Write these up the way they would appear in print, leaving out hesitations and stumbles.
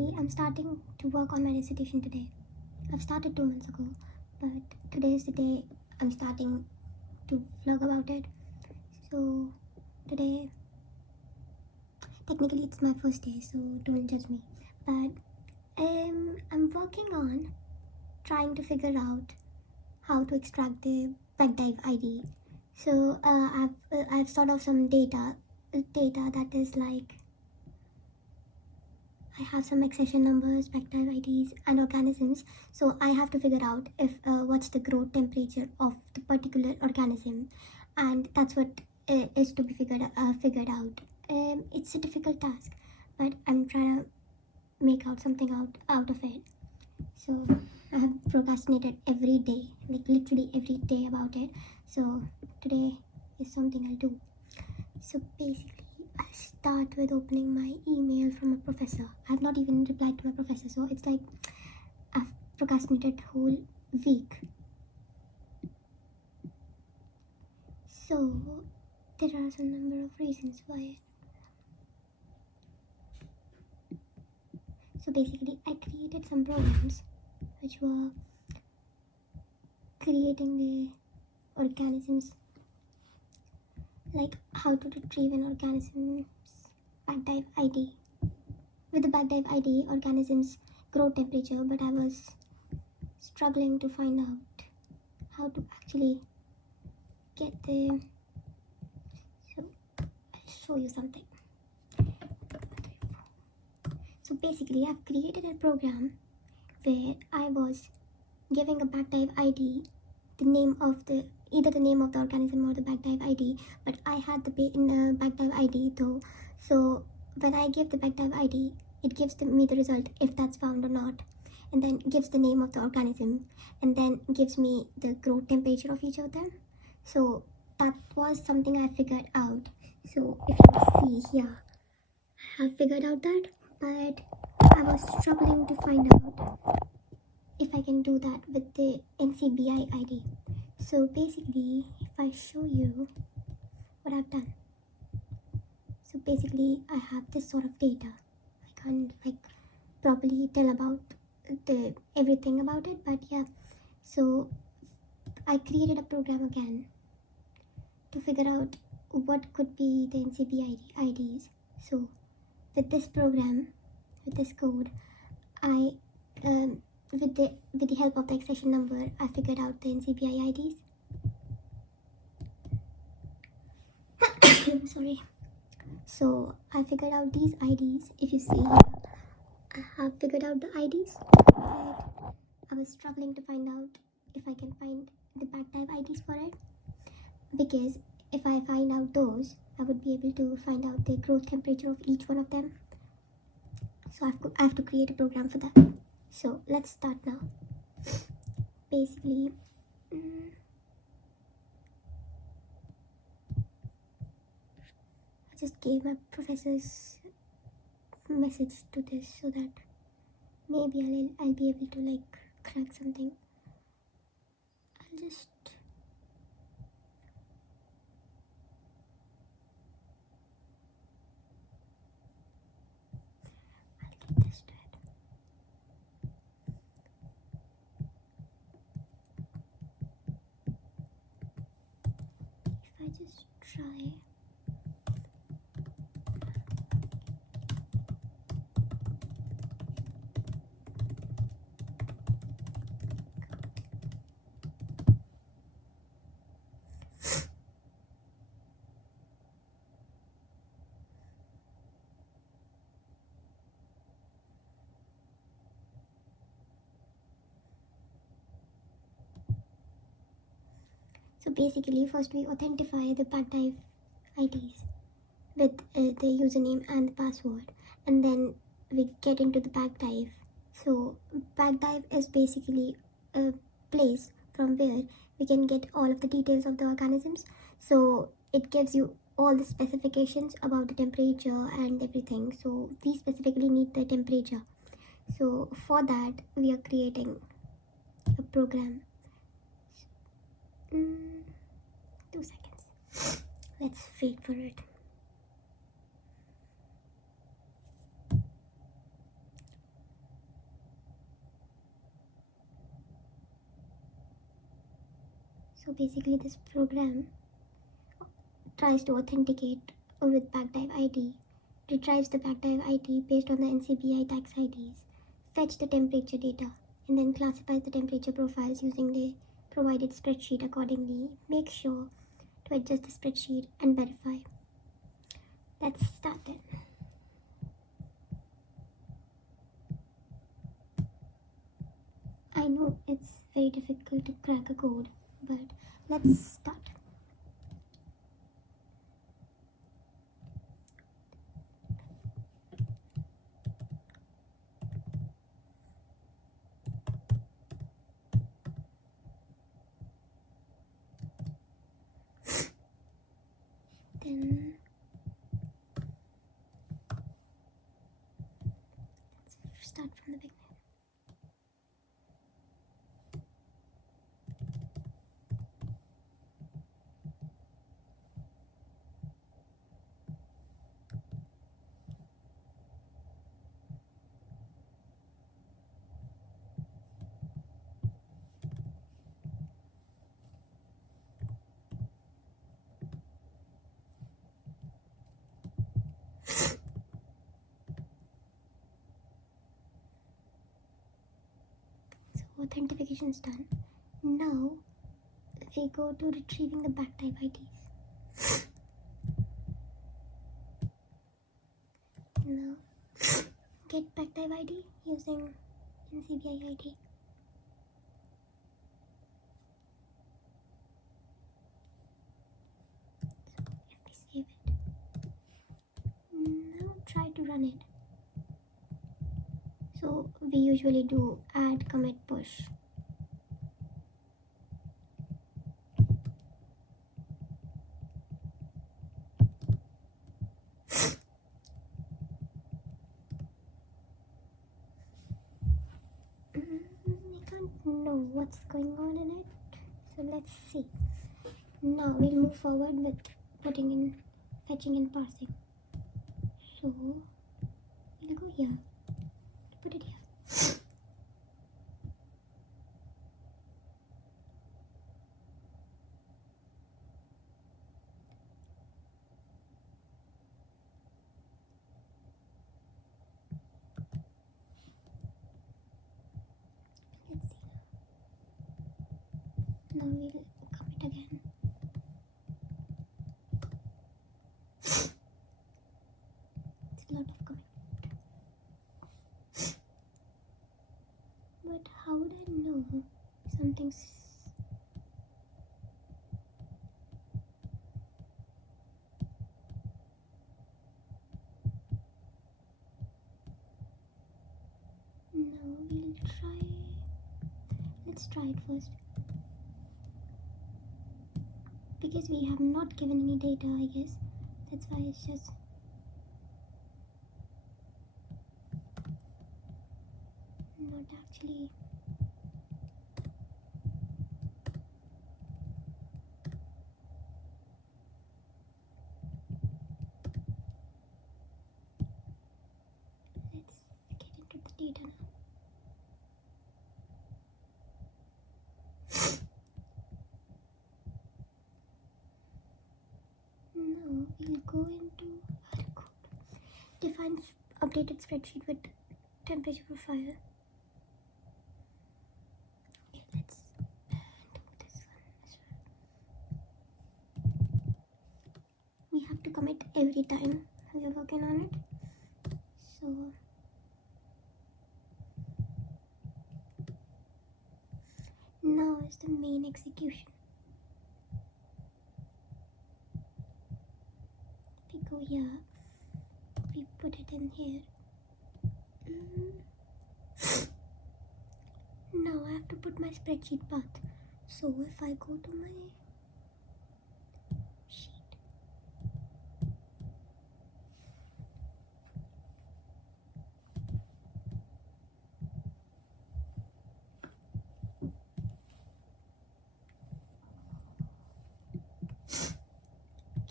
basically, I'm starting to work on my dissertation today. I've started 2 months ago, but today is the day I'm starting to vlog about it. So today, technically it's my first day, so don't judge me. But I'm working on trying to figure out how to extract the backdive ID. So I've sort of some data that is like, I have some accession numbers, backdive IDs, and organisms. So I have to figure out if what's the growth temperature of the particular organism, and that's what is to be figured out. It's a difficult task, but I'm trying to make out something out of it. So I have procrastinated every day, like literally every day about it. So today is something I'll do. So basically, I start with opening my email from a professor. I've not even replied to my professor, so it's like I've procrastinated whole week. So there are some number of reasons why. So basically, I created some programs which were creating the organisms, like how to retrieve an organism's backdive ID. With the backdive ID, organisms growth temperature, but I was struggling to find out how to actually get the. So I'll show you something. So basically, I've created a program where I was giving a backdive ID, the name of the either the name of the organism or the backdive ID, but I had the backdive ID though. So when I give the backdive ID, it gives me the result if that's found or not, and then gives the name of the organism, and then gives me the growth temperature of each of them. So that was something I figured out. So if you see here, I have figured out that, but I was struggling to find out if I can do that with the NCBI ID. So basically, if I show you what I've done, so basically I have this sort of data. I can't like properly tell about the everything about it, but yeah. So I created a program again to figure out what could be the NCBI IDs. So with this program, with this code, I with the help of the accession number, I figured out the NCBI IDs. Sorry. So I figured out these IDs. If you see here, I have figured out the IDs, but I was struggling to find out if I can find the backdive IDs for it, because if I find out those, I would be able to find out the growth temperature of each one of them. So I have to create a program for that. So let's start now. Basically, I just gave my professor's message to this so that maybe I'll be able to like crack something. I'll get this straight. If I just try. So basically, first we authentify the backdive IDs with the username and the password, and then we get into the backdive. So backdive is basically a place from where we can get all of the details of the organisms. So it gives you all the specifications about the temperature and everything. So we specifically need the temperature. So for that, we are creating a program. 2 seconds. Let's wait for it. So basically this program tries to authenticate with backdive ID, retrieves the backdive ID based on the NCBI tax IDs, fetch the temperature data, and then classifies the temperature profiles using the provided spreadsheet accordingly. Make sure to adjust the spreadsheet and verify. Let's start then. I know it's very difficult to crack a code, but let's start. Then let's start from the beginning. So authentication is done. Now we go to retrieving the backtype IDs. Now get backtype ID using NCBI ID. So if we save it, now try to run it. So we usually do add commit push. I can't know what's going on in it, so let's see. Now we'll move forward with putting in fetching and parsing. So we'll go here, put it here. Let's see now. Now we'll commit again. It's a lot of commit. But how would I know something's now we'll try. Let's try it first. Because we have not given any data, I guess. That's why it's just not actually. Let's get into the data now. Now we'll go into our code. Define updated spreadsheet with temperature profile. Okay, let's do this one as well. We have to commit every time we are working on it. So now is the main execution. We go here, we put it in here. Now I have to put my spreadsheet path. So if I go to my sheet,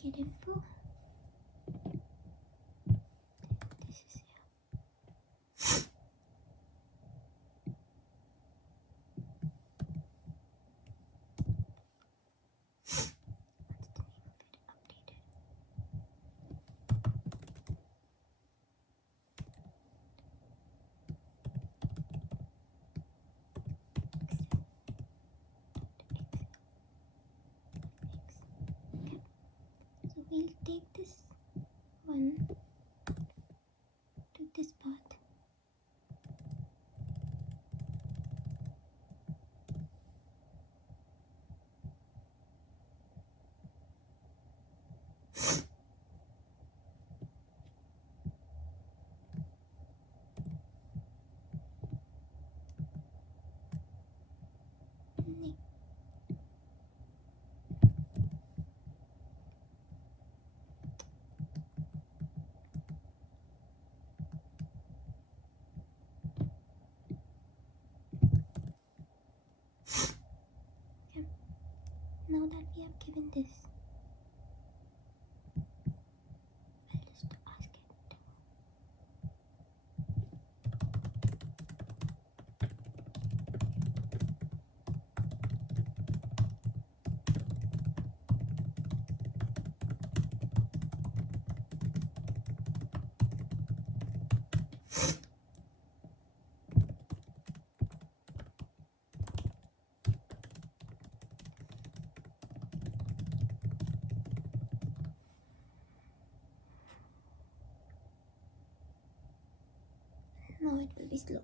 get info. This is here. given this. I'll just ask it. Now it will be slow.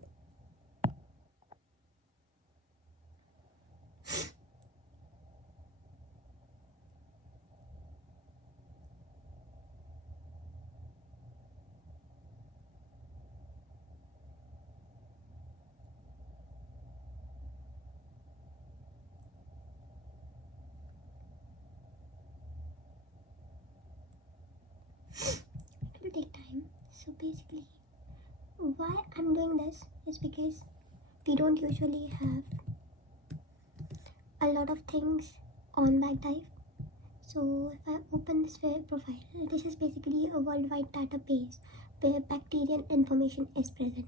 It will take time. So basically, why I'm doing this is because we don't usually have a lot of things on BagDive. So if I open this web profile, this is basically a worldwide database where bacterial information is present.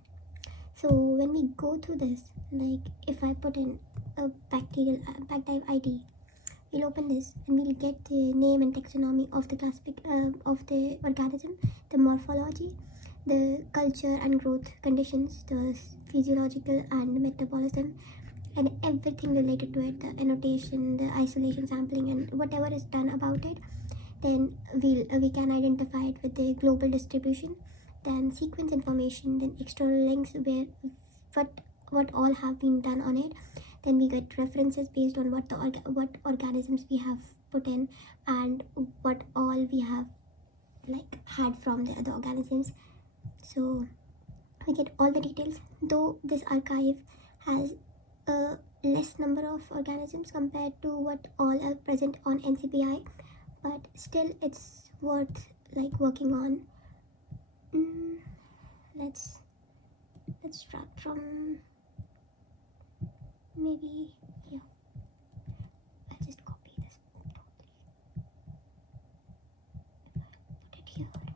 So when we go through this, like if I put in a bacterial BagDive ID, we'll open this and we'll get the name and taxonomy of the of the organism, the morphology, the culture and growth conditions, the physiological and metabolism, and everything related to it, the annotation, the isolation, sampling, and whatever is done about it. Then we can identify it with the global distribution, then sequence information, then external links where what all have been done on it. Then we get references based on what organisms we have put in and what all we have like had from the other organisms. So we get all the details, though this archive has a less number of organisms compared to what all are present on NCBI, but still it's worth like working on. Let's start from maybe here. I'll just copy this totally. Put it here.